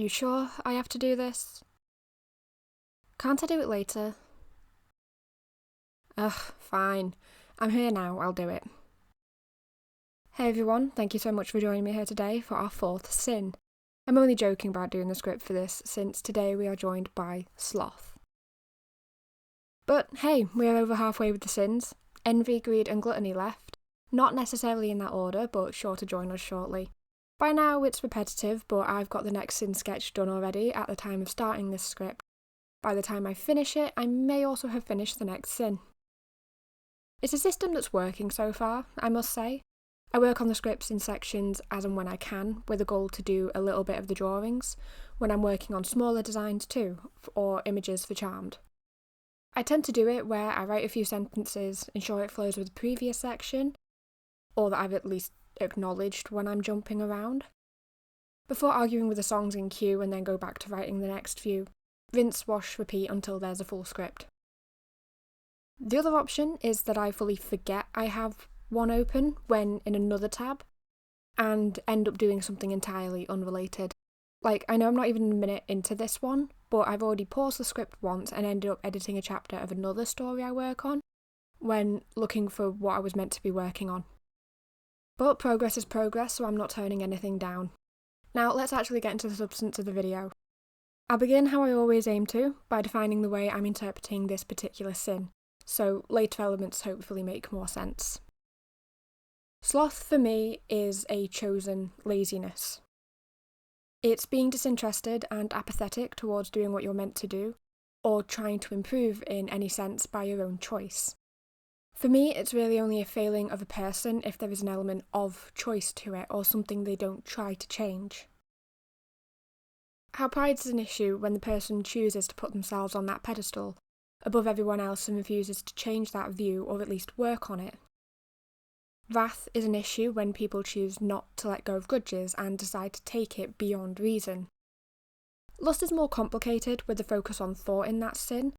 You sure I have to do this? Can't I do it later? Ugh, fine. I'm here now, I'll do it. Hey everyone, thank you so much for joining me here today for our fourth sin. I'm only joking about doing the script for this, since today we are joined by Sloth. But hey, we are over halfway with the sins. Envy, greed and gluttony left. Not necessarily in that order, but sure to join us shortly. By now it's repetitive, but I've got the next sin sketch done already at the time of starting this script. By the time I finish it, I may also have finished the next sin. It's a system that's working so far, I must say. I work on the scripts in sections as and when I can, with a goal to do a little bit of the drawings, when I'm working on smaller designs too, or images for Charmed. I tend to do it where I write a few sentences, ensure it flows with the previous section, or that I've at least acknowledged when I'm jumping around, before arguing with the songs in queue and then go back to writing the next few. Rinse, wash, repeat until there's a full script. The other option is that I fully forget I have one open when in another tab and end up doing something entirely unrelated. Like, I know I'm not even a minute into this one, but I've already paused the script once and ended up editing a chapter of another story I work on when looking for what I was meant to be working on. But progress is progress, so I'm not turning anything down. Now let's actually get into the substance of the video. I'll begin how I always aim to, by defining the way I'm interpreting this particular sin, so later elements hopefully make more sense. Sloth for me is a chosen laziness. It's being disinterested and apathetic towards doing what you're meant to do, or trying to improve in any sense by your own choice. For me, it's really only a failing of a person if there is an element of choice to it, or something they don't try to change. How pride is an issue when the person chooses to put themselves on that pedestal, above everyone else, and refuses to change that view or at least work on it. Wrath is an issue when people choose not to let go of grudges and decide to take it beyond reason. Lust is more complicated with the focus on thought in that sin.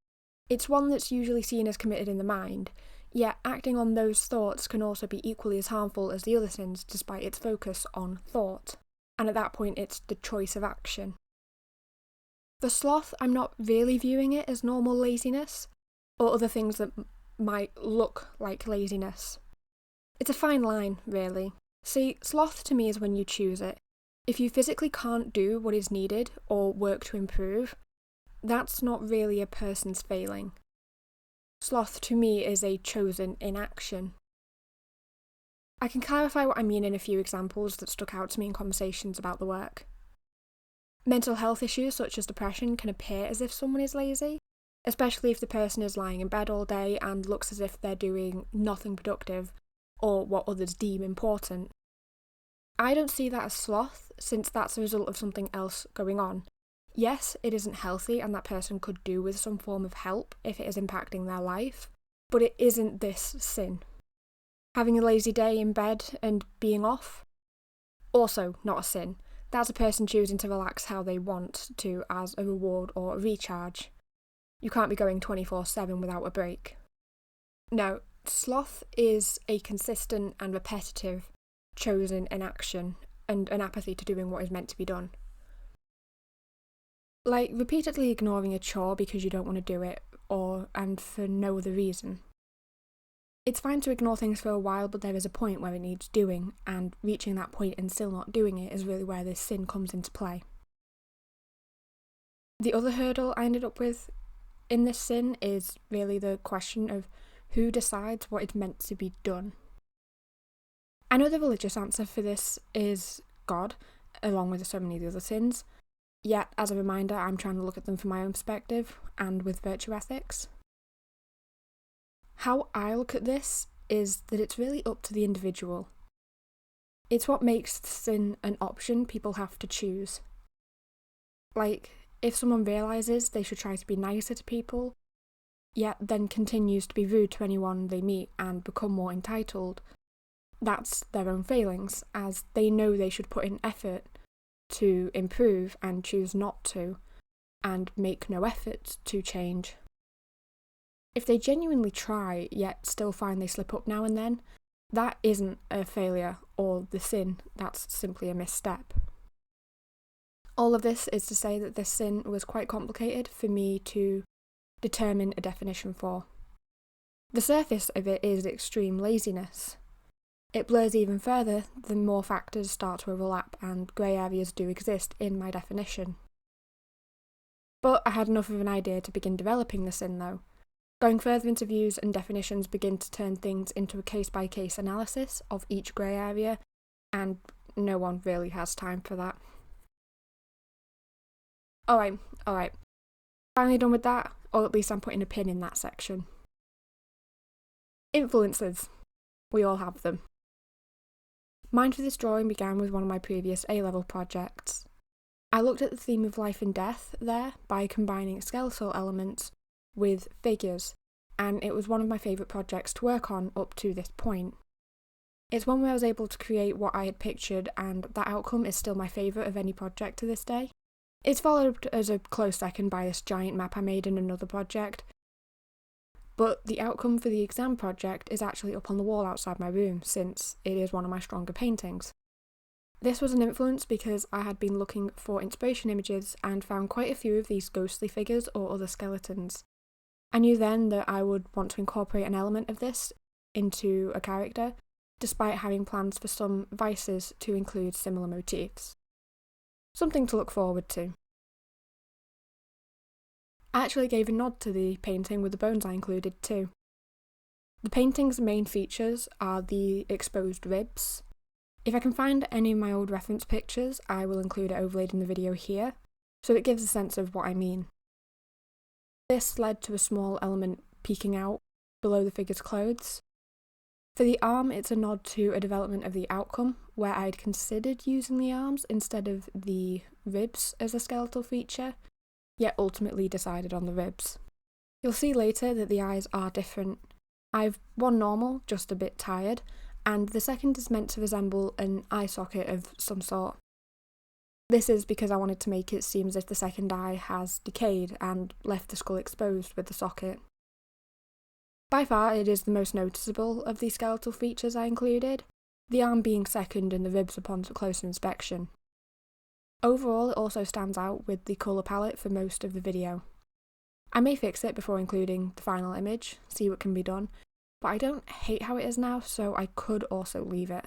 It's one that's usually seen as committed in the mind, yet acting on those thoughts can also be equally as harmful as the other sins despite its focus on thought, and at that point it's the choice of action. For sloth, I'm not really viewing it as normal laziness, or other things that might look like laziness. It's a fine line, really. See, sloth to me is when you choose it. If you physically can't do what is needed or work to improve, that's not really a person's failing. Sloth to me is a chosen inaction. I can clarify what I mean in a few examples that stuck out to me in conversations about the work. Mental health issues such as depression can appear as if someone is lazy, especially if the person is lying in bed all day and looks as if they're doing nothing productive or what others deem important. I don't see that as sloth, since that's a result of something else going on. Yes, it isn't healthy and that person could do with some form of help if it is impacting their life, but it isn't this sin. Having a lazy day in bed and being off? Also not a sin. That's a person choosing to relax how they want to as a reward or a recharge. You can't be going 24/7 without a break. No, sloth is a consistent and repetitive chosen inaction and an apathy to doing what is meant to be done. Like repeatedly ignoring a chore because you don't want to do it, and for no other reason. It's fine to ignore things for a while, but there is a point where it needs doing, and reaching that point and still not doing it is really where this sin comes into play. The other hurdle I ended up with in this sin is really the question of who decides what is meant to be done. I know the religious answer for this is God, along with so many of the other sins, yet as a reminder I'm trying to look at them from my own perspective and with virtue ethics. How I look at this is that it's really up to the individual. It's what makes sin an option people have to choose. Like, if someone realises they should try to be nicer to people, yet then continues to be rude to anyone they meet and become more entitled, that's their own failings, as they know they should put in effort to improve and choose not to, and make no effort to change. If they genuinely try, yet still find they slip up now and then, that isn't a failure or the sin, that's simply a misstep. All of this is to say that this sin was quite complicated for me to determine a definition for. The surface of it is extreme laziness. It blurs even further the more factors start to overlap and grey areas do exist in my definition. But I had enough of an idea to begin developing the sin though. Going further into views and definitions begin to turn things into a case-by-case analysis of each grey area, and no one really has time for that. Alright. Finally done with that, or at least I'm putting a pin in that section. Influences. We all have them. Mine for this drawing began with one of my previous A-level projects. I looked at the theme of life and death there by combining skeletal elements with figures, and it was one of my favourite projects to work on up to this point. It's one where I was able to create what I had pictured, and that outcome is still my favourite of any project to this day. It's followed as a close second by this giant map I made in another project, but the outcome for the exam project is actually up on the wall outside my room, since it is one of my stronger paintings. This was an influence because I had been looking for inspiration images and found quite a few of these ghostly figures or other skeletons. I knew then that I would want to incorporate an element of this into a character, despite having plans for some vices to include similar motifs. Something to look forward to. I actually gave a nod to the painting with the bones I included too. The painting's main features are the exposed ribs. If I can find any of my old reference pictures, I will include it overlaid in the video here, so it gives a sense of what I mean. This led to a small element peeking out below the figure's clothes. For the arm, it's a nod to a development of the outcome, where I'd considered using the arms instead of the ribs as a skeletal feature, yet ultimately decided on the ribs. You'll see later that the eyes are different. I've one normal, just a bit tired, and the second is meant to resemble an eye socket of some sort. This is because I wanted to make it seem as if the second eye has decayed and left the skull exposed with the socket. By far, it is the most noticeable of the skeletal features I included, the arm being second and the ribs upon closer inspection. Overall, it also stands out with the colour palette for most of the video. I may fix it before including the final image, see what can be done, but I don't hate how it is now, so I could also leave it.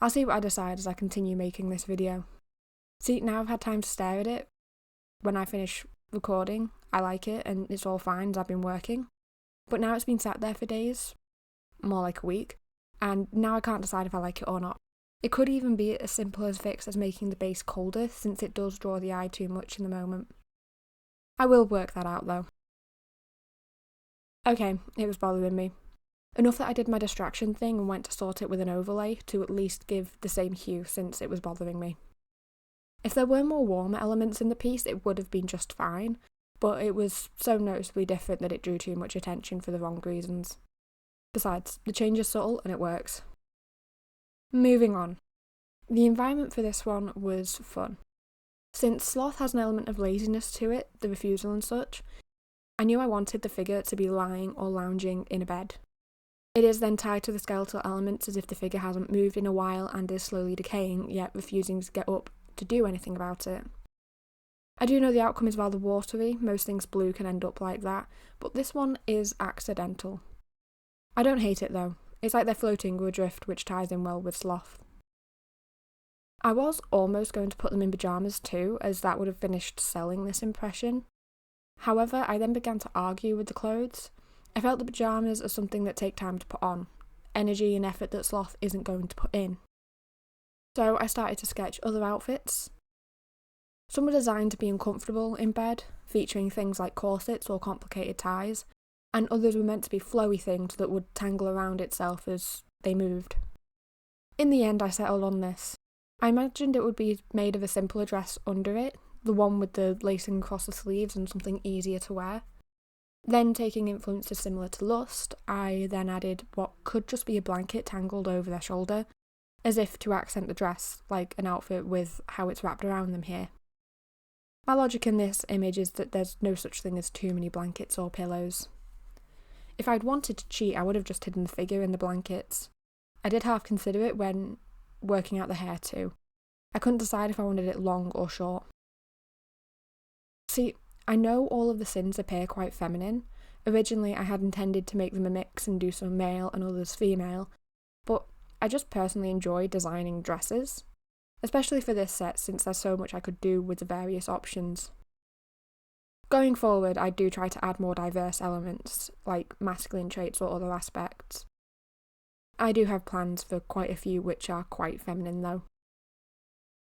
I'll see what I decide as I continue making this video. See, now I've had time to stare at it. When I finish recording, I like it and it's all fine as I've been working. But now it's been sat there for days, more like a week, and now I can't decide if I like it or not. It could even be as simple as fix as making the base colder, since it does draw the eye too much in the moment. I will work that out though. Okay, it was bothering me. Enough that I did my distraction thing and went to sort it with an overlay to at least give the same hue since it was bothering me. If there were more warmer elements in the piece, it would have been just fine, but it was so noticeably different that it drew too much attention for the wrong reasons. Besides, the change is subtle and it works. Moving on. The environment for this one was fun. Since Sloth has an element of laziness to it, the refusal and such, I knew I wanted the figure to be lying or lounging in a bed. It is then tied to the skeletal elements as if the figure hasn't moved in a while and is slowly decaying, yet refusing to get up to do anything about it. I do know the outcome is rather watery, most things blue can end up like that, but this one is accidental. I don't hate it though, it's like they're floating or adrift, which ties in well with Sloth. I was almost going to put them in pyjamas too, as that would have finished selling this impression. However, I then began to argue with the clothes. I felt the pyjamas are something that take time to put on, energy and effort that Sloth isn't going to put in. So I started to sketch other outfits. Some were designed to be uncomfortable in bed, featuring things like corsets or complicated ties, and others were meant to be flowy things that would tangle around itself as they moved. In the end, I settled on this. I imagined it would be made of a simpler dress under it, the one with the lacing across the sleeves and something easier to wear. Then, taking influences similar to Lust, I then added what could just be a blanket tangled over their shoulder, as if to accent the dress, like an outfit with how it's wrapped around them here. My logic in this image is that there's no such thing as too many blankets or pillows. If I'd wanted to cheat, I would have just hidden the figure in the blankets. I did half consider it when working out the hair too. I couldn't decide if I wanted it long or short. See, I know all of the Sins appear quite feminine. Originally, I had intended to make them a mix and do some male and others female, but I just personally enjoy designing dresses, especially for this set since there's so much I could do with the various options. Going forward, I do try to add more diverse elements, like masculine traits or other aspects. I do have plans for quite a few which are quite feminine though.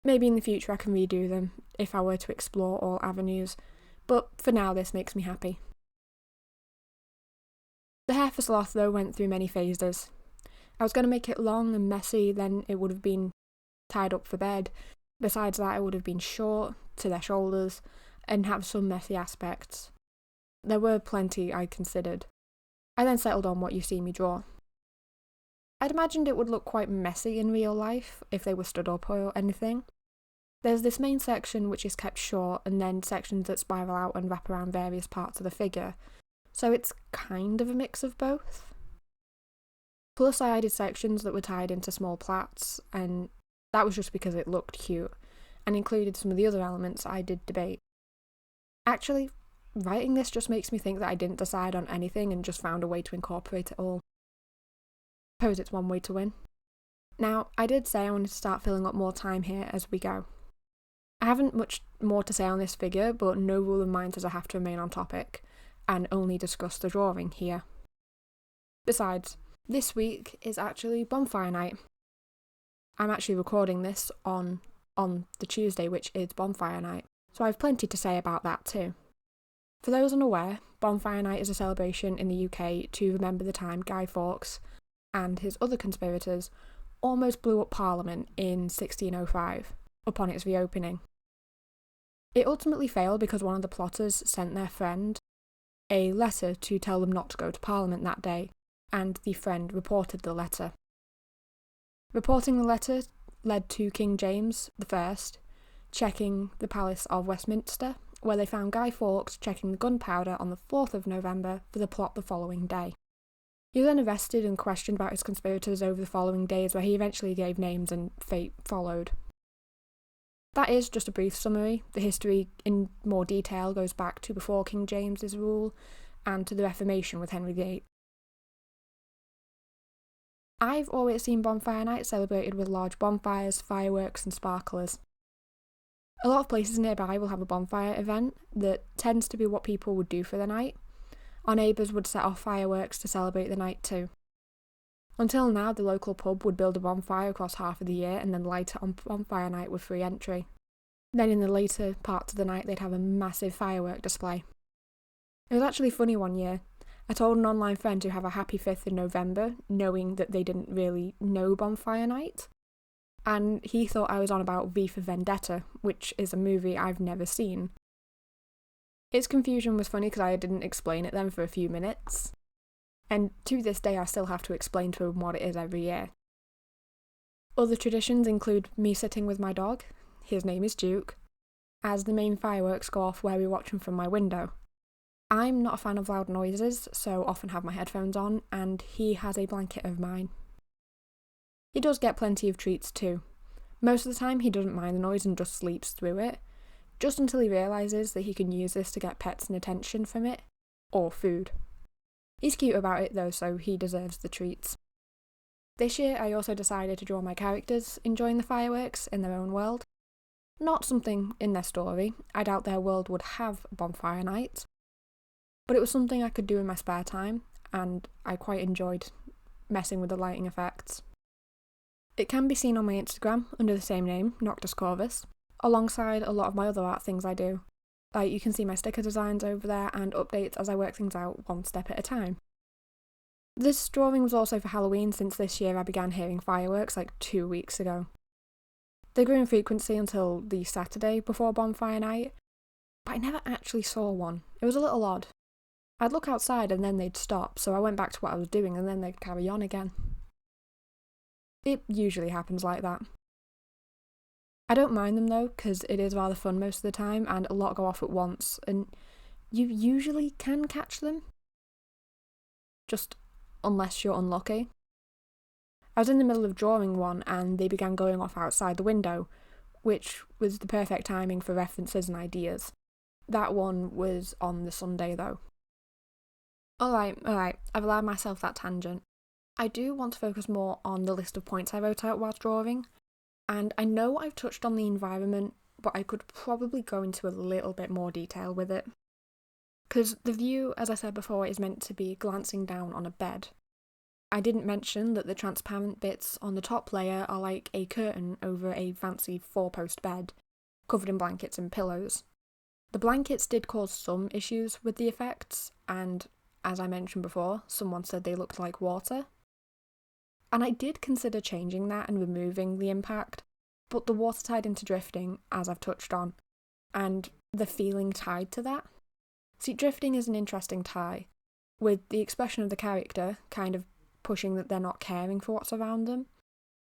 Maybe in the future I can redo them if I were to explore all avenues, but for now this makes me happy. The hair for Sloth though went through many phases. I was going to make it long and messy, then it would have been tied up for bed. Besides that, it would have been short to their shoulders and have some messy aspects. There were plenty I considered. I then settled on what you see me draw. I'd imagined it would look quite messy in real life if they were stood up or anything. There's this main section which is kept short and then sections that spiral out and wrap around various parts of the figure, so it's kind of a mix of both. Plus I added sections that were tied into small plaits, and that was just because it looked cute, and included some of the other elements I did debate. Actually, writing this just makes me think that I didn't decide on anything and just found a way to incorporate it all. Suppose it's one way to win. Now, I did say I wanted to start filling up more time here as we go. I haven't much more to say on this figure, but no rule of mine says I have to remain on topic, and only discuss the drawing here. Besides, this week is actually bonfire night. I'm actually recording this on the Tuesday, which is bonfire night, so I have plenty to say about that too. For those unaware, bonfire night is a celebration in the UK to remember the time Guy Fawkes and his other conspirators almost blew up Parliament in 1605, upon its reopening. It ultimately failed because one of the plotters sent their friend a letter to tell them not to go to Parliament that day, and the friend reported the letter. Reporting the letter led to King James I checking the Palace of Westminster, where they found Guy Fawkes checking the gunpowder on the 4th of November for the plot the following day. He was then arrested and questioned about his conspirators over the following days, where he eventually gave names and fate followed. That is just a brief summary. The history in more detail goes back to before King James's rule and to the Reformation with Henry VIII. I've always seen bonfire night celebrated with large bonfires, fireworks and sparklers. A lot of places nearby will have a bonfire event that tends to be what people would do for the night. Our neighbours would set off fireworks to celebrate the night too. Until now, the local pub would build a bonfire across half of the year and then light it on bonfire night with free entry. Then in the later parts of the night, they'd have a massive firework display. It was actually funny one year. I told an online friend to have a happy 5th of November, knowing that they didn't really know bonfire night. And he thought I was on about V for Vendetta, which is a movie I've never seen. His confusion was funny because I didn't explain it then for a few minutes. And to this day I still have to explain to him what it is every year. Other traditions include me sitting with my dog, his name is Duke, as the main fireworks go off where we watch them from my window. I'm not a fan of loud noises, so often have my headphones on, and he has a blanket of mine. He does get plenty of treats too. Most of the time he doesn't mind the noise and just sleeps through it, just until he realises that he can use this to get pets and attention from it, or food. He's cute about it though, so he deserves the treats. This year I also decided to draw my characters enjoying the fireworks in their own world. Not something in their story, I doubt their world would have bonfire night, but it was something I could do in my spare time, and I quite enjoyed messing with the lighting effects. It can be seen on my Instagram under the same name, Noctis Corvus, alongside a lot of my other art things I do. Like, you can see my sticker designs over there and updates as I work things out one step at a time. This drawing was also for Halloween, since this year I began hearing fireworks like 2 weeks ago. They grew in frequency until the Saturday before bonfire night, but I never actually saw one. It was a little odd. I'd look outside and then they'd stop, so I went back to what I was doing and then they'd carry on again. It usually happens like that. I don't mind them though, because it is rather fun most of the time and a lot go off at once, and you usually can catch them. Just unless you're unlucky. I was in the middle of drawing one and they began going off outside the window, which was the perfect timing for references and ideas. That one was on the Sunday though. Alright, I've allowed myself that tangent. I do want to focus more on the list of points I wrote out whilst drawing, and I know I've touched on the environment, but I could probably go into a little bit more detail with it. Because the view, as I said before, is meant to be glancing down on a bed. I didn't mention that the transparent bits on the top layer are like a curtain over a fancy 4-post bed, covered in blankets and pillows. The blankets did cause some issues with the effects, and as I mentioned before, someone said they looked like water. And I did consider changing that and removing the impact, but the water tied into drifting, as I've touched on, and the feeling tied to that. See, drifting is an interesting tie, with the expression of the character kind of pushing that they're not caring for what's around them,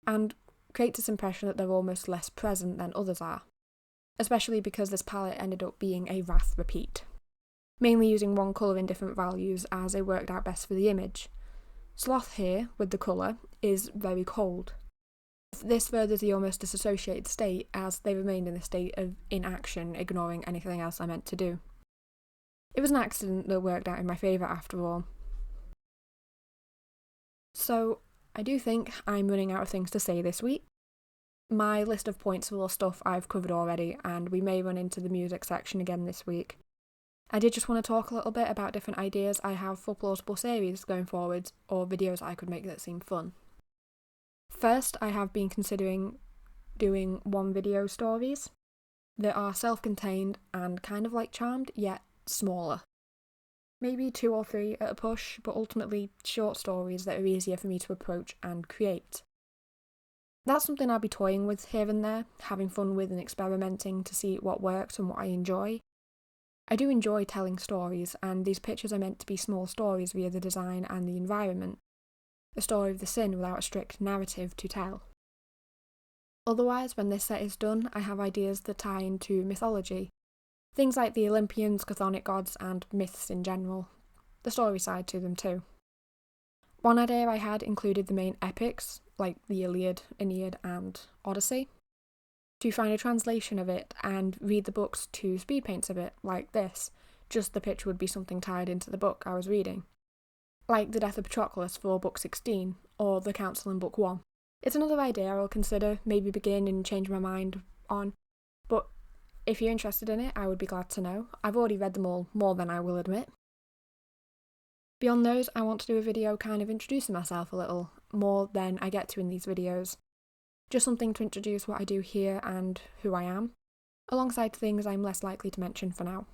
and creates this impression that they're almost less present than others are, especially because this palette ended up being a wrath repeat, mainly using one colour in different values as it worked out best for the image. Sloth here, with the colour, is very cold. This furthers the almost disassociated state as they remained in a state of inaction, ignoring anything else I meant to do. It was an accident that worked out in my favour after all. So, I do think I'm running out of things to say this week. My list of points are all stuff I've covered already, and we may run into the music section again this week. I did just want to talk a little bit about different ideas I have for plausible series going forward, or videos I could make that seem fun. First, I have been considering doing one video stories that are self-contained and kind of like Charmed, yet smaller. Maybe 2 or 3 at a push, but ultimately short stories that are easier for me to approach and create. That's something I'll be toying with here and there, having fun with and experimenting to see what works and what I enjoy. I do enjoy telling stories, and these pictures are meant to be small stories via the design and the environment. A story of the sin without a strict narrative to tell. Otherwise, when this set is done, I have ideas that tie into mythology. Things like the Olympians, chthonic gods, and myths in general. The story side to them too. One idea I had included the main epics, like the Iliad, Aeneid, and Odyssey. To find a translation of it and read the books to Speedpaints a bit, like this, just the picture would be something tied into the book I was reading. Like the death of Patroclus for book 16, or the council in book 1. It's another idea I'll consider, maybe begin and change my mind on, but if you're interested in it, I would be glad to know. I've already read them all, more than I will admit. Beyond those, I want to do a video kind of introducing myself a little, more than I get to in these videos. Just something to introduce what I do here and who I am, alongside things I'm less likely to mention for now.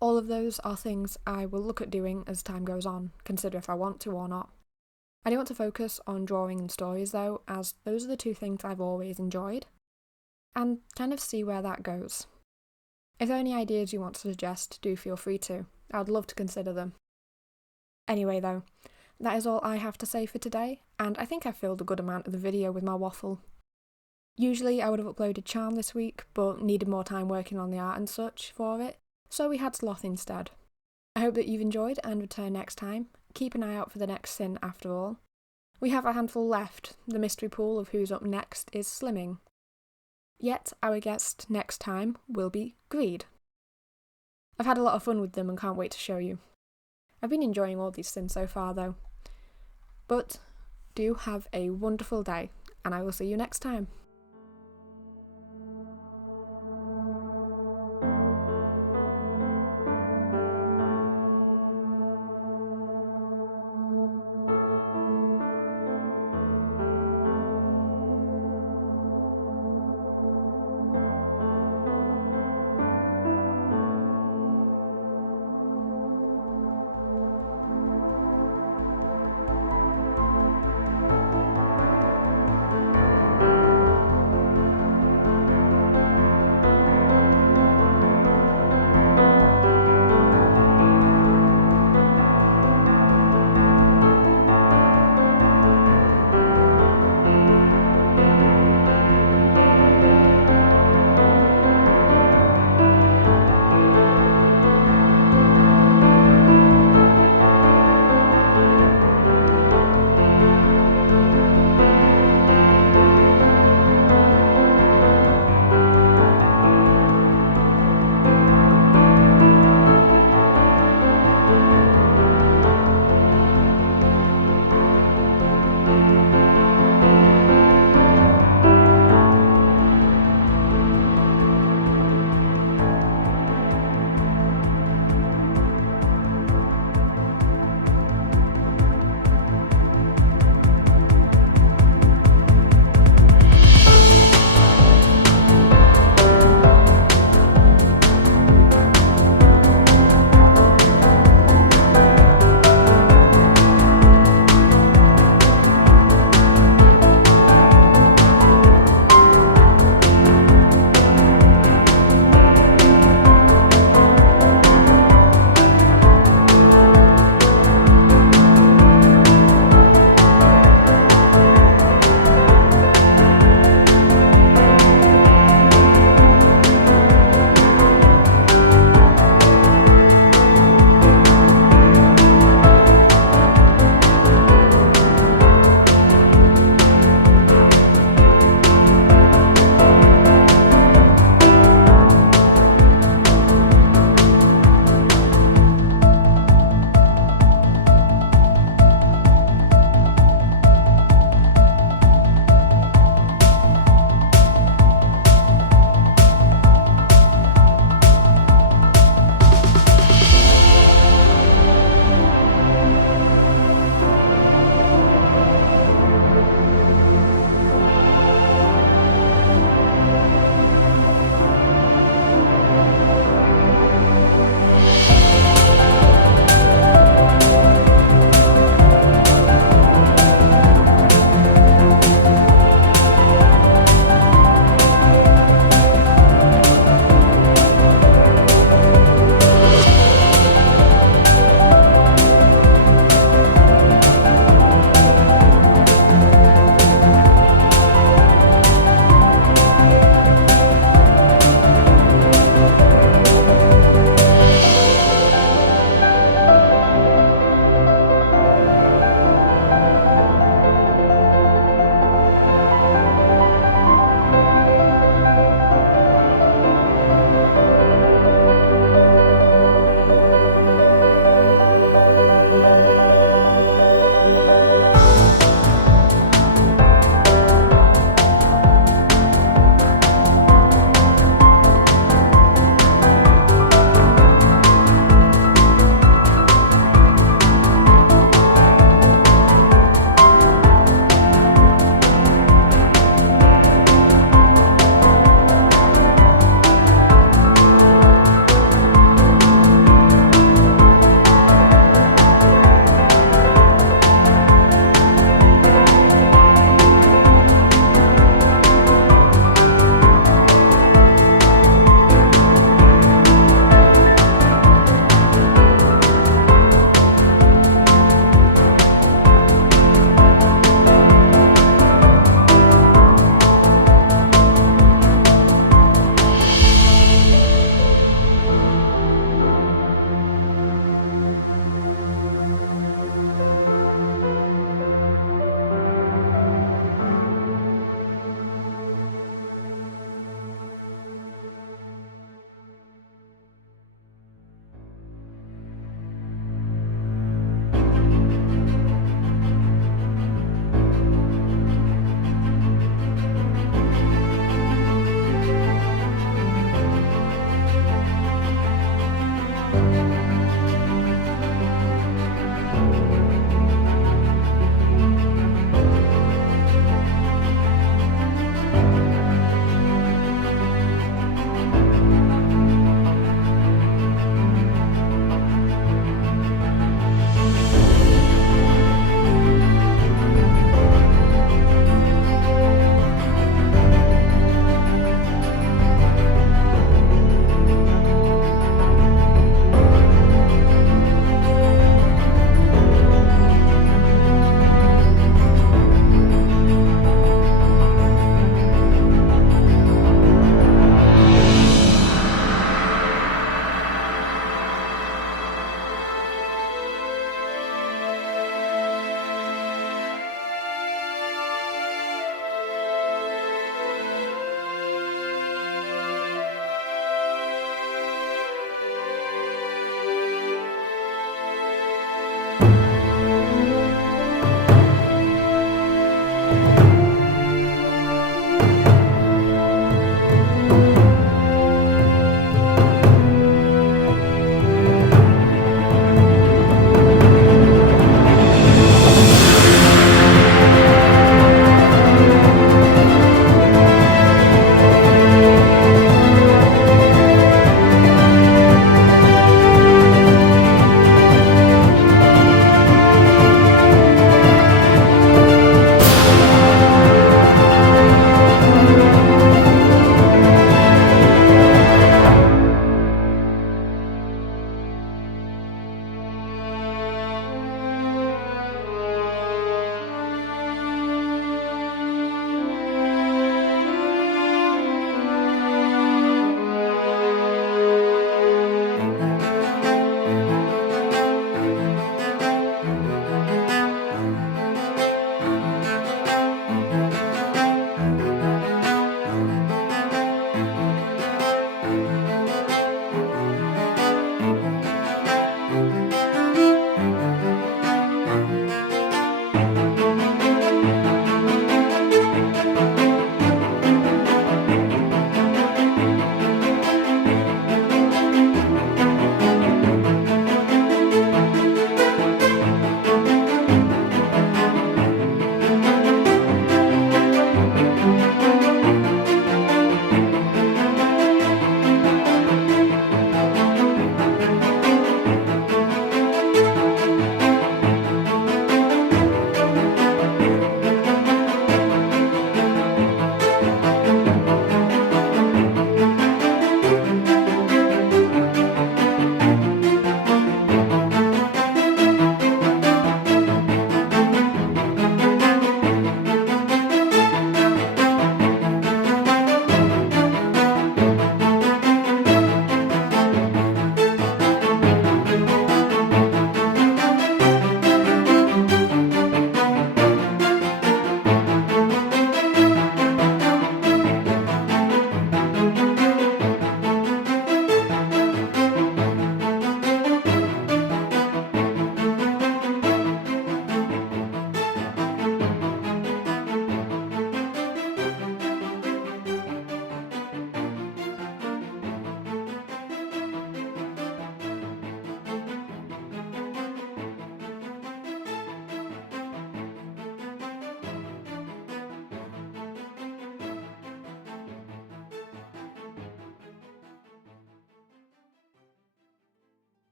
All of those are things I will look at doing as time goes on, consider if I want to or not. I do want to focus on drawing and stories though, as those are the 2 things I've always enjoyed, and kind of see where that goes. If there are any ideas you want to suggest, do feel free to. I would love to consider them. Anyway though, that is all I have to say for today, and I think I've filled a good amount of the video with my waffle. Usually I would have uploaded Charm this week, but needed more time working on the art and such for it, so we had Sloth instead. I hope that you've enjoyed and return next time. Keep an eye out for the next sin after all. We have a handful left, the mystery pool of who's up next is slimming. Yet our guest next time will be Greed. I've had a lot of fun with them and can't wait to show you. I've been enjoying all these sins so far though. But do have a wonderful day, and I will see you next time.